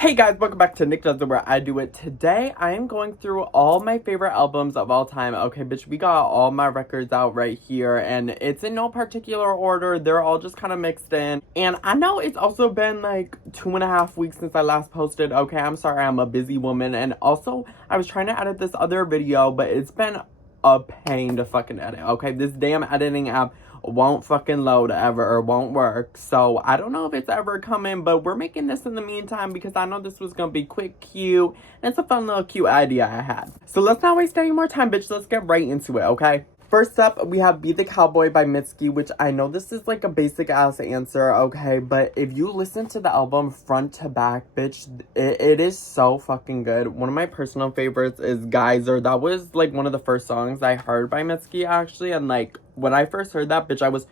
Hey guys, welcome back to Nickdoesit where I do it. Today, I am going through all my favorite albums of all time. Okay, bitch, we got all my records out right here, and it's in no particular order. They're all just kind of mixed in. And I know it's also been like 2.5 weeks since I last posted. Okay, I'm sorry, I'm a busy woman. And also, I was trying to edit this other video, but it's been a pain to fucking edit. Okay, this damn editing app won't fucking load ever or won't work. So I don't know if it's ever coming, but we're making this in the meantime because I know this was gonna be quick, cute, and it's a fun little cute idea I had. So let's not waste any more time, bitch. Let's get right into it, okay? First up, we have Be the Cowboy by Mitski, which I know this is like a basic ass answer, okay? But if you listen to the album front to back, bitch, it is so fucking good. One of my personal favorites is Geyser. That was like one of the first songs I heard by Mitski, actually. And like, when I first heard that, bitch, I was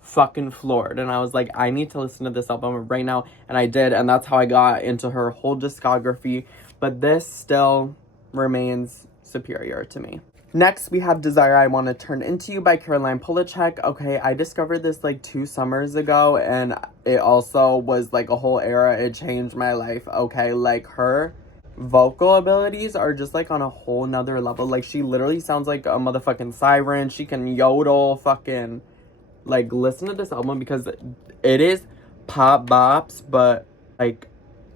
fucking floored. And I was like, I need to listen to this album right now. And I did. And that's how I got into her whole discography. But this still remains superior to me. Next, we have Desire I Want to Turn Into You by Caroline Polachek. Okay, I discovered this like 2 summers ago, and it also was like a whole era. It changed my life, okay? Like, her vocal abilities are just like on a whole nother level. Like, she literally sounds like a motherfucking siren. She can yodel, fucking, like, listen to this album because it is pop bops, but like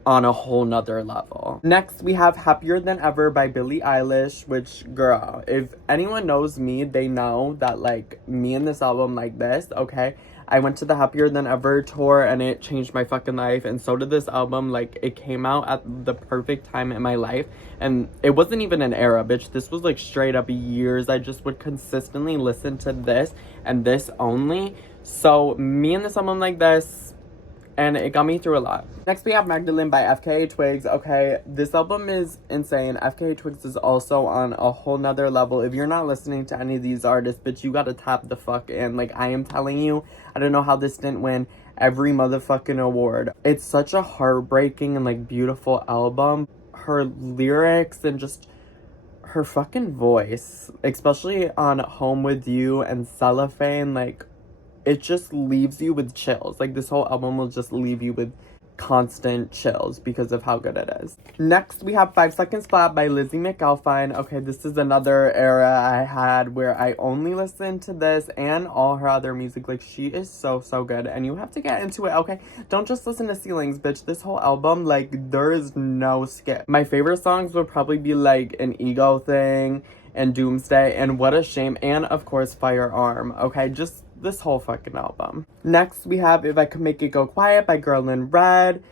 on a whole nother level. Next, we have Happier Than Ever by Billie Eilish, which, girl, if anyone knows me, they know that, like, me and this album like this, okay? I went to the Happier Than Ever tour, and it changed my fucking life, and so did this album. Like, it came out at the perfect time in my life, and it wasn't even an era, bitch. This was, like, straight up years. I just would consistently listen to this, and this only. So, me and this album like this, and it got me through a lot. Next, we have Magdalene by FKA Twigs. Okay, this album is insane. FKA Twigs is also on a whole nother level. If you're not listening to any of these artists, bitch, you gotta tap the fuck in. Like, I am telling you, I don't know how this didn't win every motherfucking award. It's such a heartbreaking and, like, beautiful album. Her lyrics and just her fucking voice, especially on Home With You and Cellophane, like, it just leaves you with chills. Like, this whole album will just leave you with constant chills because of how good it is. Next, we have 5 Seconds Flat by Lizzie McAlpine. Okay, this is another era I had where I only listened to this and all her other music. Like, she is so, so good. And you have to get into it, okay? Don't just listen to Ceilings, bitch. This whole album, like, there is no skip. My favorite songs would probably be, like, An Ego Thing and Doomsday and What a Shame and, of course, Firearm. Okay, just this whole fucking album. Next, we have If I Could Make It Go Quiet by Girl in Red.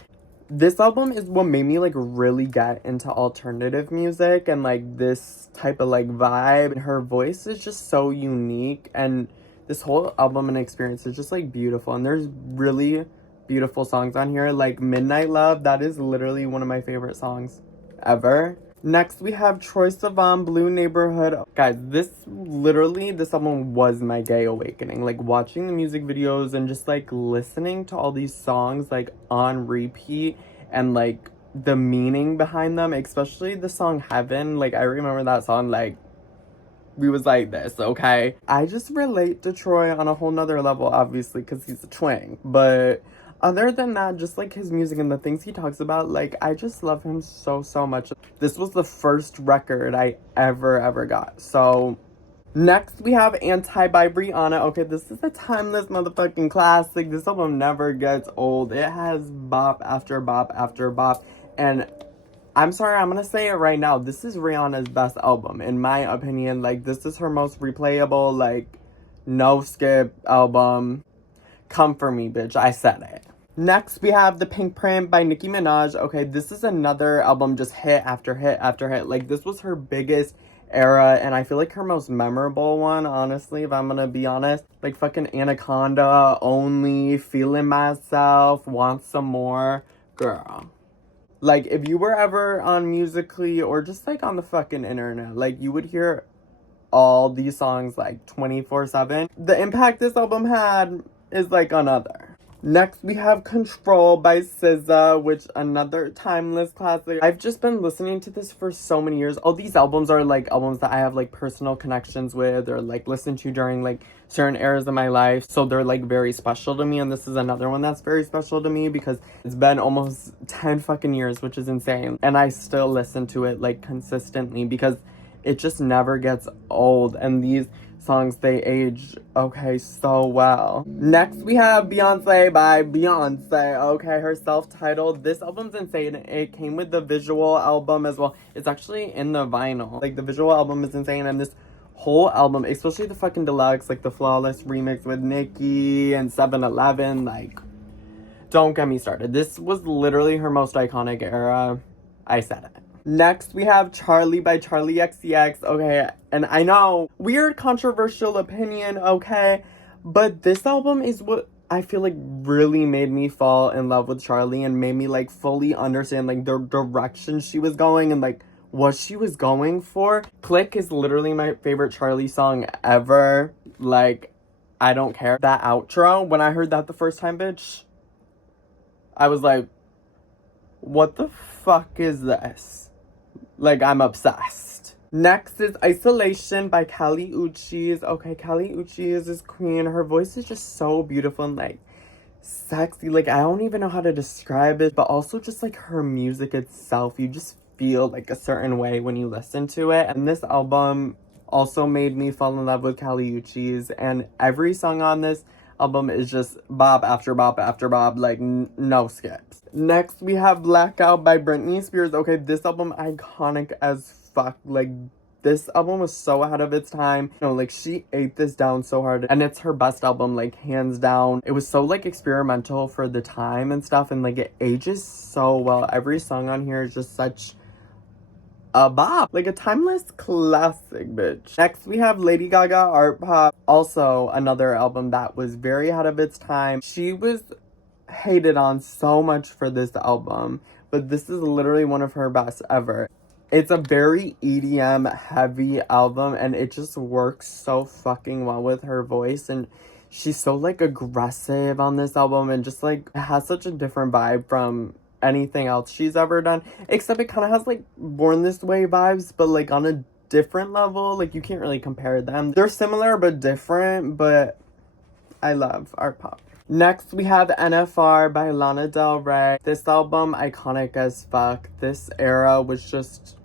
This album is what made me, like, really get into alternative music and, like, this type of, like, vibe. And her voice is just so unique, and this whole album and experience is just, like, beautiful. And there's really beautiful songs on here, like Midnight Love. That is literally one of my favorite songs ever. Next, we have Troye Sivan, Blue Neighborhood. Guys, this album was my gay awakening. Like, watching the music videos and just, like, listening to all these songs, like, on repeat and, like, the meaning behind them, especially the song Heaven. Like, I remember that song, like, we was like this, okay? I just relate to Troy on a whole nother level, obviously, because he's a twink. But other than that, just, like, his music and the things he talks about, like, I just love him so, so much. This was the first record I ever got. So, next we have Anti by Brianna. Okay, this is a timeless motherfucking classic. This album never gets old. It has bop after bop after bop. And I'm sorry, I'm gonna say it right now. This is Rihanna's best album, in my opinion. Like, this is her most replayable, like, no skip album. Come for me, bitch. I said it. Next, we have The Pink Print by Nicki Minaj. Okay, this is another album just hit after hit after hit. Like, this was her biggest era, and I feel like her most memorable one, honestly, if I'm gonna be honest. Like, fucking Anaconda, Only, Feeling Myself, Want Some More. Girl. Like, if you were ever on Musical.ly or just, like, on the fucking internet, like, you would hear all these songs, like, 24/7. The impact this album had is, like, another. Next, we have Control by SZA, which another timeless classic. I've just been listening to this for so many years. All these albums are like albums that I have like personal connections with or like listened to during like certain eras of my life. So they're like very special to me. And this is another one that's very special to me because it's been almost 10 fucking years, which is insane. And I still listen to it like consistently because it just never gets old. And these songs, they age okay so well. Next we have Beyonce by Beyonce. Okay, her self-titled. This album's insane. It came with the visual album as well. It's actually in the vinyl. Like the visual album is insane, and this whole album, especially the fucking deluxe, like the Flawless remix with Nicki and 7-Eleven, like don't get me started. This was literally her most iconic era. I said it. Next, we have Charlie by Charlie XCX. Okay, and I know, weird controversial opinion, okay? But this album is what I feel like really made me fall in love with Charlie and made me like fully understand like the direction she was going and like what she was going for. Click is literally my favorite Charlie song ever. Like, I don't care. That outro, when I heard that the first time, bitch, I was like, what the fuck is this? Like, I'm obsessed. Next is Isolation by Kali Uchis. Okay, Kali Uchis is queen. Her voice is just so beautiful and, like, sexy. Like, I don't even know how to describe it. But also just, like, her music itself. You just feel, like, a certain way when you listen to it. And this album also made me fall in love with Kali Uchis. And every song on this album is just bop after bop after bop, like no skips. Next, we have Blackout by Britney Spears. Okay, this album, iconic as fuck. Like, this album was so ahead of its time. You know, like, she ate this down so hard. And it's her best album, like, hands down. It was so, like, experimental for the time and stuff. And, like, it ages so well. Every song on here is just such a bop. Like a timeless classic, bitch. Next, we have Lady Gaga, Art Pop. Also, another album that was very ahead of its time. She was hated on so much for this album, but this is literally one of her best ever. It's a very EDM heavy album, and it just works so fucking well with her voice, and she's so like aggressive on this album, and just like it has such a different vibe from anything else she's ever done, except it kind of has like Born This Way vibes, but like on a different level. Like, you can't really compare them. They're similar but different, but I love Art Pop. Next, we have NFR by Lana Del Rey. This album, iconic as fuck. This era was just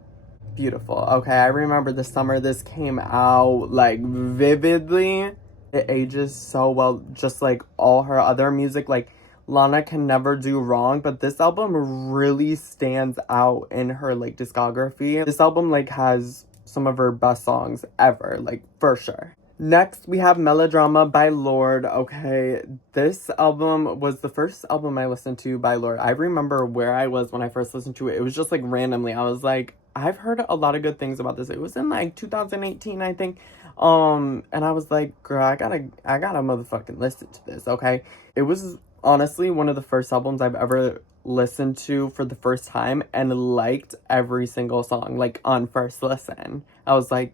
beautiful. Okay, I remember the summer this came out, like, vividly. It ages so well, just like all her other music. Like, Lana can never do wrong, but this album really stands out in her, like, discography. This album, like, has some of her best songs ever, like, for sure. Next, we have Melodrama by Lorde. Okay, this album was the first album I listened to by Lorde. I remember where I was when I first listened to it. It was just, like, randomly. I was like, I've heard a lot of good things about this. It was in, like, 2018, I think. And I was like, girl, I gotta motherfucking listen to this, okay? It was honestly one of the first albums I've ever listened to for the first time and liked every single song, like, on first listen. I was like,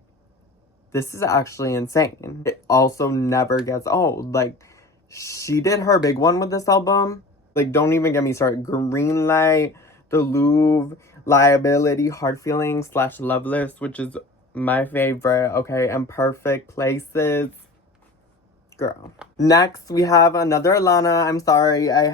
this is actually insane. It also never gets old. Like, she did her big one with this album. Like, don't even get me started. Green Light, The Louvre, Liability, Hard Feelings / Loveless, which is my favorite, okay, and Perfect Places. Girl. Next, we have another Lana. I'm sorry, I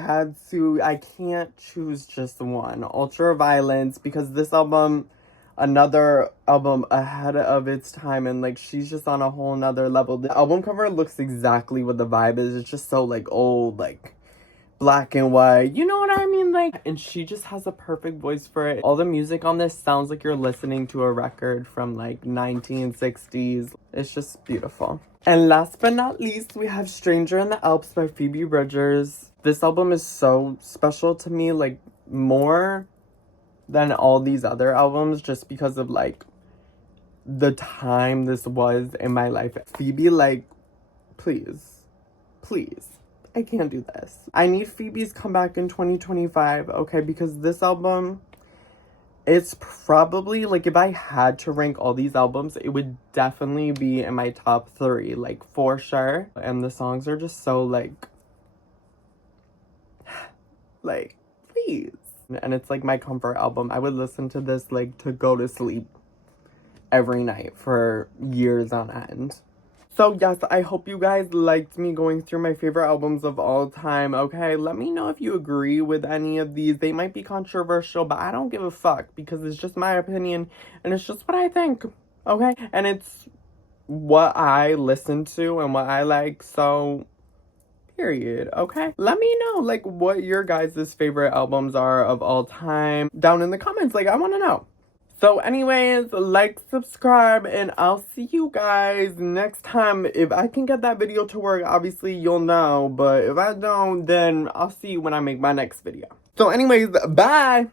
can't choose just one. Ultraviolence, because this album, another album ahead of its time, and like she's just on a whole nother level. The album cover looks exactly what the vibe is. It's just so like old, like black and white, you know what I mean? Like, and she just has a perfect voice for it. All the music on this sounds like you're listening to a record from like 1960s. It's just beautiful. And last but not least, we have Stranger in the Alps by Phoebe Bridgers. This album is so special to me, like more than all these other albums, just because of like the time this was in my life. Phoebe, like, please, I can't do this. I need Phoebe's comeback in 2025, okay? Because this album, it's probably, like, if I had to rank all these albums, it would definitely be in my top 3, like, for sure. And the songs are just so, like, Like, please. And it's like my comfort album. I would listen to this like to go to sleep every night for years on end. So yes, I hope you guys liked me going through my favorite albums of all time, okay? Let me know if you agree with any of these. They might be controversial, but I don't give a fuck because it's just my opinion and it's just what I think, okay? And it's what I listen to and what I like, so period, okay? Let me know, like, what your guys' favorite albums are of all time down in the comments. Like, I want to know. So anyways, like, subscribe, and I'll see you guys next time. If I can get that video to work, obviously you'll know. But if I don't, then I'll see you when I make my next video. So anyways, bye!